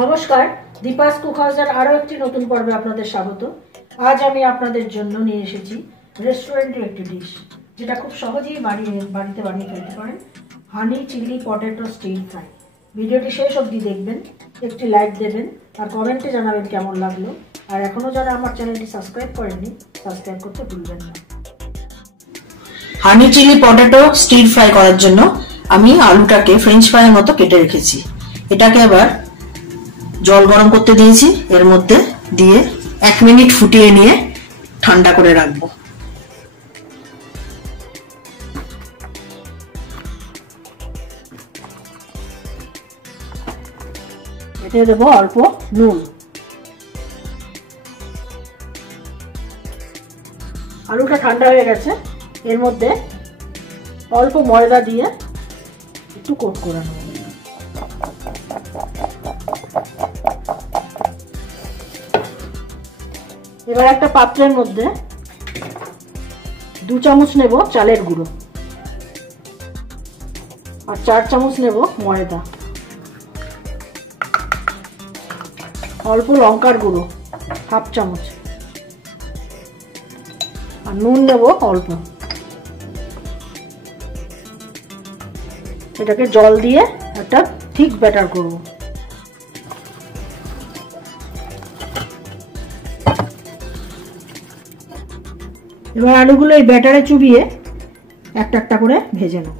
নমস্কার, দীপাস কুক হাউসের আরো একটি নতুন পর্বে আপনাদের স্বাগত। আজ আমি আপনাদের জন্য নিয়ে এসেছি রেস্টুরেন্টের একটি ডিশ, যেটা খুব সহজেই বাড়িতে বানিয়ে ফেলতে পারেন। Honey chilli potato stir fry. ভিডিওটি শেষ অবধি দেখবেন, একটি লাইক দেবেন আর কমেন্টে জানাবেন কেমন লাগলো। আর এখনো যারা আমার চ্যানেলটি সাবস্ক্রাইব করেননি, সাবস্ক্রাইব করতে ভুলবেন না। Honey chilli potato stir fry করার জন্য আমি আলুটাকে ফ্রেঞ্চ ফ্রাইয়ের মতো কেটে রেখেছি। এটাকে আবার জল গরম করতে দিয়েছি, এর মধ্যে দিয়ে 1 মিনিট ফুটিয়ে নিয়ে ঠান্ডা করে রাখবো। এতে দেবো অল্প নুন। আলুটা ঠান্ডা হয়ে গেছে, এর মধ্যে অল্প ময়দা দিয়ে একটু কোট করে নেব। এবার একটা পাত্রের মধ্যে 2 চামচ নেব চালের গুঁড়ো আর 4 চামচ নেব ময়দা, অল্প লঙ্কার গুঁড়ো 1/2 চামচ আর নুন নেব অল্প। এটাকে জল দিয়ে একটা ঠিক ব্যাটার করব। এবার আলুগুলো এই ব্যাটারে চুবিয়ে একটা একটা করে ভেজে নেব।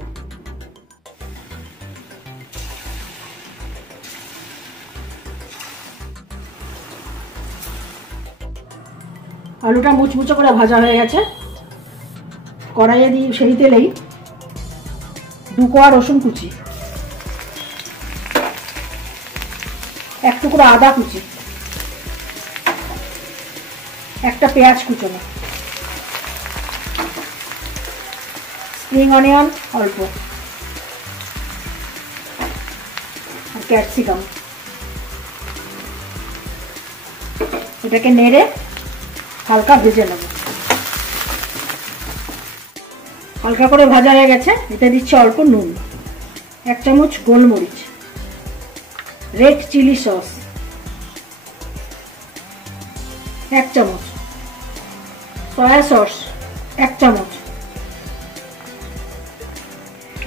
আলুটা মুচমুচে করে ভাজা হয়ে গেছে। কড়াইয়ে দিয়ে সেই তেলেই 2 কোয়া রসুন কুচি, 1 টুকরো আদা কুচি, একটা পেঁয়াজ কুচোনো, স্প্রিং অনিয়ন অল্প আর ক্যাপসিকাম। এটাকে নেড়ে হালকা ভেজে নেব। হালকা করে ভাজা হয়ে গেছে, এতে দিচ্ছি অল্প নুন, 1 চামচ গোলমরিচ, রেড চিলি সস 1 চামচ, সয়া সস 1 চামচ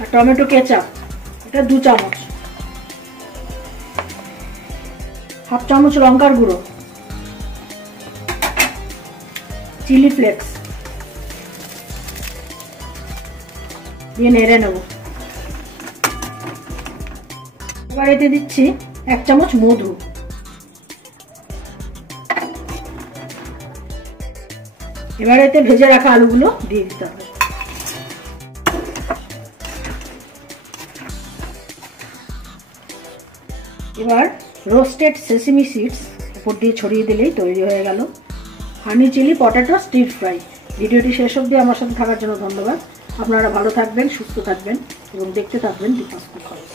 আর টমেটো কেচাপ এটা 2 চামচ, 1/2 চামচ লঙ্কার গুঁড়ো, চিলি ফ্লেক্স দিয়ে নেড়ে নেব। এবার এতে দিচ্ছি 1 চামচ মধু, এবার এতে ভেজে রাখা আলুগুলো দিয়ে দিতে হবে। এবার রোস্টেড সেসিমি সিডস উপর দিয়ে ছড়িয়ে দিলেই তৈরি হয়ে গেল honey chilli potato stir fry. ভিডিওটি শেষ অবধি আমার সাথে থাকার জন্য ধন্যবাদ। আপনারা ভালো থাকবেন, সুস্থ থাকবেন এবং দেখতে থাকবেন দীপাস কুক হাউস।